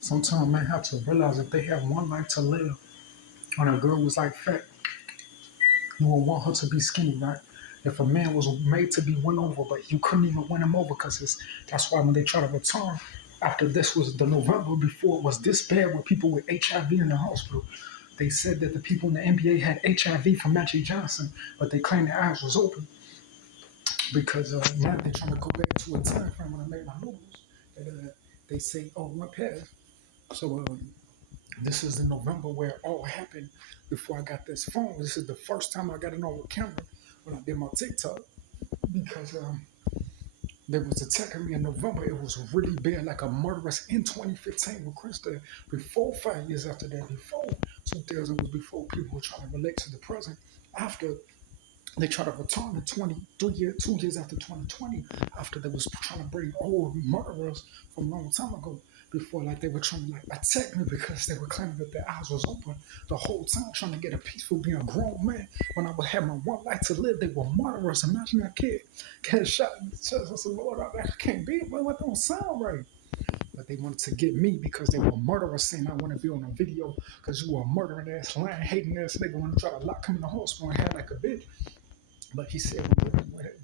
Sometimes men have to realize if they have one life to live. When a girl was like fat, you would want her to be skinny, right? If a man was made to be won over, but you couldn't even win him over because that's why when they try to return, after this was the November before it was this bad with people with HIV in the hospital. They said that the people in the NBA had HIV from Magic Johnson, but they claimed their eyes was open because now they're trying to go back to a time frame when I made my moves. That, they say, oh, one pass. So this is in November where it all happened before I got this phone. This is the first time I got it on camera when I did my TikTok because they was attacking me in November. It was really bad, like a murderous in 2015 with Krista. Before 5 years after that, before 2000 was before people were trying to relate to the present. After they tried to return to 23 years, 2 years after 2020, after they was trying to bring old murderers from a long time ago, before like they were trying to like attack me because they were claiming that their eyes was open the whole time, trying to get a peaceful being a grown man. When I would have my one life to live, they were murderers. Imagine that kid getting shot in the chest. I said, Lord, I can't be it, but that don't sound right. But they wanted to get me because they were murderers saying I want to be on a video because you were a murdering ass, lying, hating ass nigga. Want to try to lock him in the hospital and have like a bitch. But he said,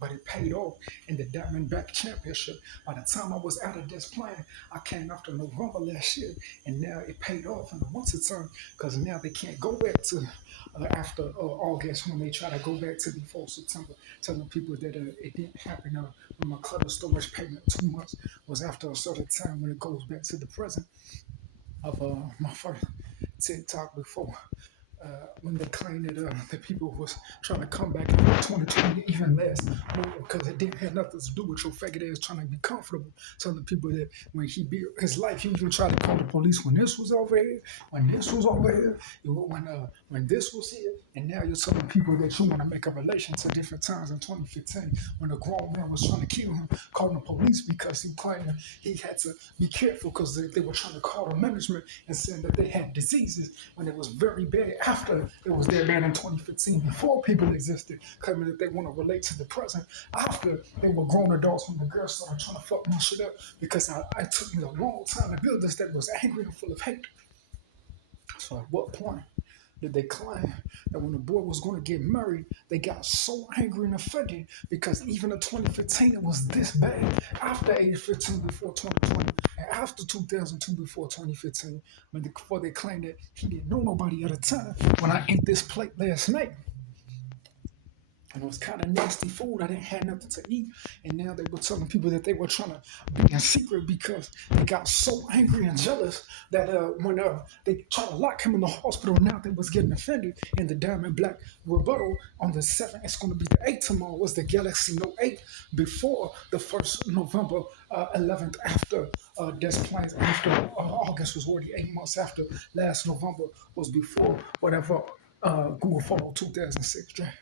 but it paid off in the Diamondback Championship. By the time I was out of this plan, I came after November last year, and now it paid off in the winter term because now they can't go back to after August when they try to go back to before September, telling people that it didn't happen when my clutter storage payment 2 months was after a certain time when it goes back to the present of my first TikTok before when they claimed that the people was trying to come back in 2020 even less because it didn't have nothing to do with your faggot ass trying to be comfortable. Telling people that when he built his life, he was going to try to call the police when this was over here, when this was over here, when this was here, and now you're telling people that you want to make a relation to different times in 2015 when a grown man was trying to kill him, calling the police because he claimed he had to be careful because they were trying to call the management and saying that they had diseases when it was very bad after it was their bad in 2015 before people existed, claiming that they want to relate to the present after they were grown adults when the girls started trying to fuck my shit up because it took me a long time to build this that was angry and full of hate. So at what point did they claim that when the boy was going to get married, they got so angry and offended because even in 2015 it was this bad after age 15 before 2020 and after 2002 before 2015 before they claimed that he didn't know nobody at the time when I ate this plate last night. And it was kind of nasty food. I didn't have nothing to eat. And now they were telling people that they were trying to be in secret because they got so angry and jealous that when they tried to lock him in the hospital, now they was getting offended. And the Diamond Black rebuttal on the 7th, it's going to be the 8th tomorrow, was the Galaxy Note 8 before the 1st November 11th after Des Plaines, after August was already 8 months after last November was before whatever Google Photo 2006 draft.